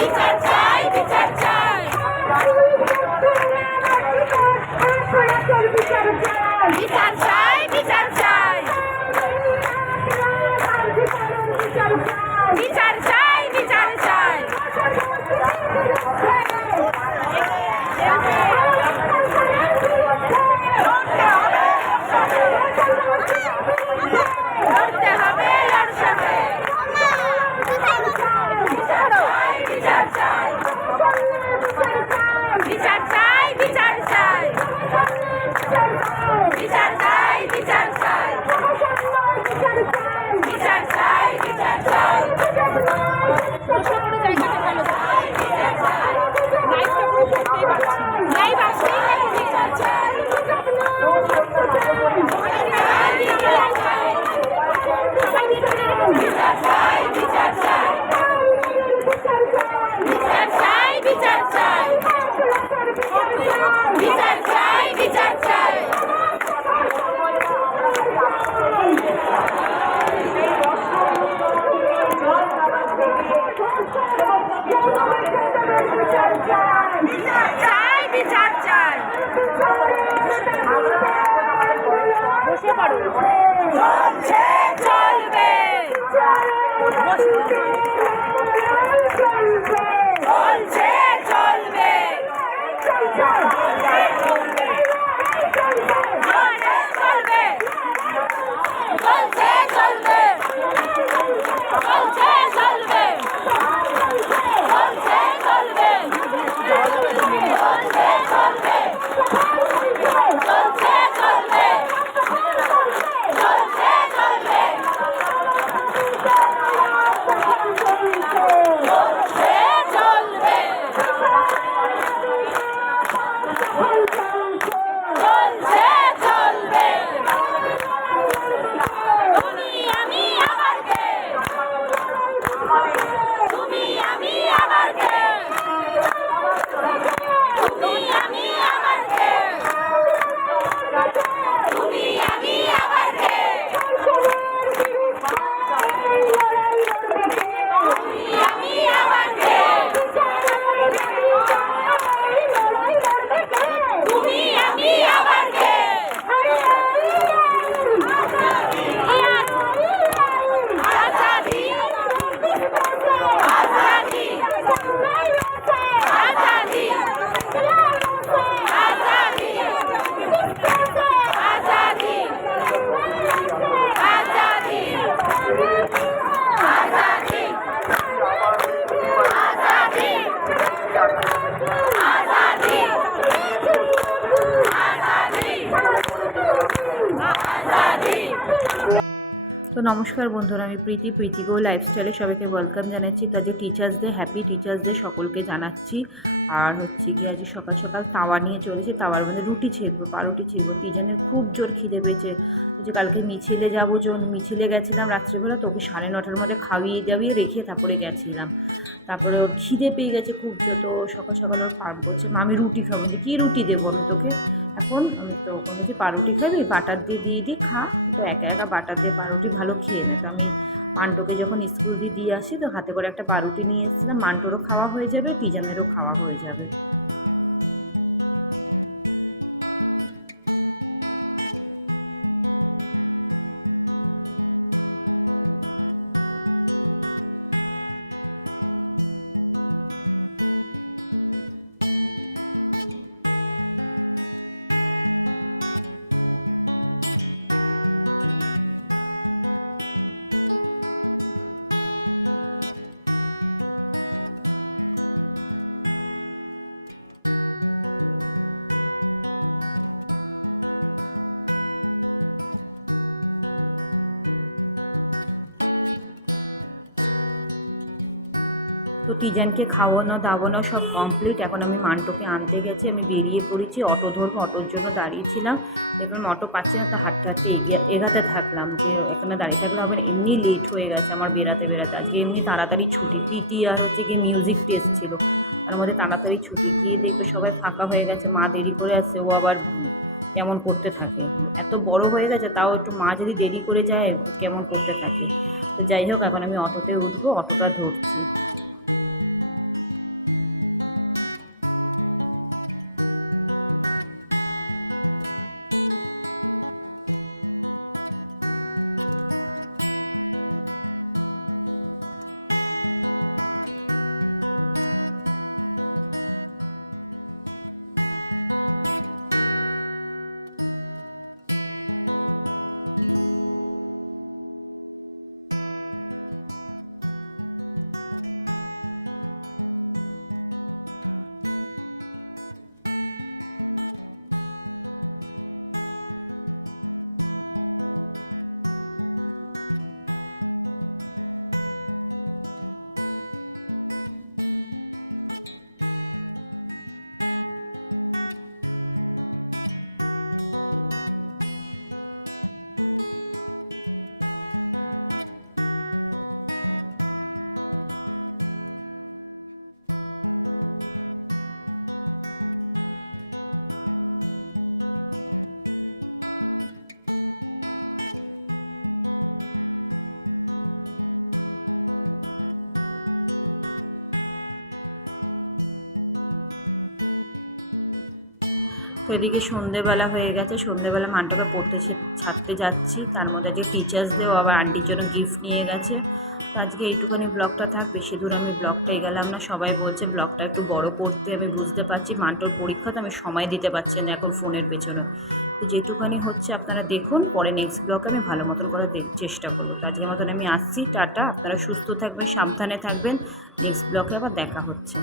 বিচার চাই, বিচার চাই, বিচার চাই, বিচার চাই, বিচার চাই, বিচার চাই, লড়তে হবে, লড়তে হবে, বিচার চাই, বিচার চাই, বিচার চাই, বিচার চাই, বিচার চাই, বিচার চাই, বিচার চাই, লাইভ আসছে, বিচার চাই, বিচার চাই, বিচার চাই, বিচার চাই, বিচার চাই, বিচার চাই, বিচার চাই, চাই, বিচার চাই, বসে পড়ো, চলছে চলবে, চলছে চলবে, চলবে, চলছে চলবে, চলছে চলবে, চলছে চলবে, চলছে চলবে, চলছে চলবে, চলছে চলবে, চলছে চলবে, চলছে চলবে, তুমি আমি আবার কে, তুমি আমি আবার কে, তুমি আমি আবার কে, তুমি আমি আবার কে, তুমি আমি আবার কে, তুমি আমি আবার কে, আজাদি, আজাদি, আজাদি, আজাদি, আজাদি, আজাদি, আজাদি, আজাদি, আজাদি, আজাদি। তো নমস্কার বন্ধুরা, আমি প্রীতি গো লাইফস্টাইলে সবাইকে ওয়েলকাম জানাচ্ছি। তো আজকে teachers day, happy teachers day সকলকে জানাচ্ছি। আর হচ্ছে গিয়ে আজ সকাল সকাল তাওয়া নিয়ে চলেছি, তাওয়ার মধ্যে রুটি ছেঁকবো, পাউরুটি ছেঁকবো। তিজানের খুব জোর খিদে পেয়েছে, যে কালকে মিছিলে যাবো, মিছিলে গেছিলাম রাত্রিবেলা, তো ওকে 9:30টার মধ্যে খাইয়ে দাবিয়ে রেখে তারপরে গেছিলাম। তারপরে ওর খিদে পেয়ে গেছে খুব জোর, তো সকাল সকাল ওর পার করছে, মা আমি রুটি খাবো। যে কী রুটি দেবো আমি তোকে এখন? আমি তো ওখানে বলছি পাউরুটি খাবি, বাটার দিয়ে দিই খা। তো একা একা বাটার দিয়ে পাউরুটি ভালো খেয়ে নেয়। তো আমি মান্টোকে যখন স্কুল দিয়ে আসি, তো হাতে করে একটা পাউরুটি নিয়ে এসেছিলাম, মান্টোরও খাওয়া হয়ে যাবে, তিজানেরও খাওয়া হয়ে যাবে। তো তিজানকে খাওয়ানো দাওয়ানো সব কমপ্লিট। এখন আমি মান্টোকে আনতে গেছি, আমি বেরিয়ে পড়েছি, অটো ধরবো, অটোর জন্য দাঁড়িয়েছিলাম। এখন অটো পাচ্ছি না, তো হাঁটতে হাঁটতে এগাতে থাকলাম, যে এখানে দাঁড়িয়ে থাকলে হবে না, এমনি লেট হয়ে গেছে আমার বেরাতে আজকে এমনি তাড়াতাড়ি ছুটি, পিটি আর হচ্ছে গিয়ে মিউজিক টেস্ট ছিল, তার মধ্যে তাড়াতাড়ি ছুটি। গিয়ে দেখবে সবাই ফাঁকা হয়ে গেছে, মা দেরি করে আসছে, ও আবার কেমন করতে থাকে, এত বড় হয়ে গেছে তাও একটু মা যদি দেরি করে যায় কেমন করতে থাকে। তো যাই হোক, এখন আমি অটোতে উঠবো, অটোটা ধরছি। তো এদিকে সন্ধেবেলা হয়ে গেছে, সন্ধেবেলা মানটাকে পড়তে ছাড়তে যাচ্ছি। তার মধ্যে আজকে টিচার্স ডেও আবার আন্টির জন্য গিফট নিয়ে গেছে। তো আজকে এইটুখানি ব্লগটা থাক, বেশি দূর আমি ব্লগটাই গেলাম না। সবাই বলছে ব্লগটা একটু বড় করতে, আমি বুঝতে পারছি মান্টোর পরীক্ষা, তো আমি সময় দিতে পারছি না এখন ফোনের পেছনে। তো যেটুখানি হচ্ছে আপনারা দেখুন, পরে নেক্সট ব্লগে আমি ভালো মতন করে চেষ্টা করবো। তো আজকের মতন আমি আসছি, টাটা। আপনারা সুস্থ থাকবেন, সাবধানে থাকবেন। নেক্সট ব্লগে আবার দেখা হচ্ছে।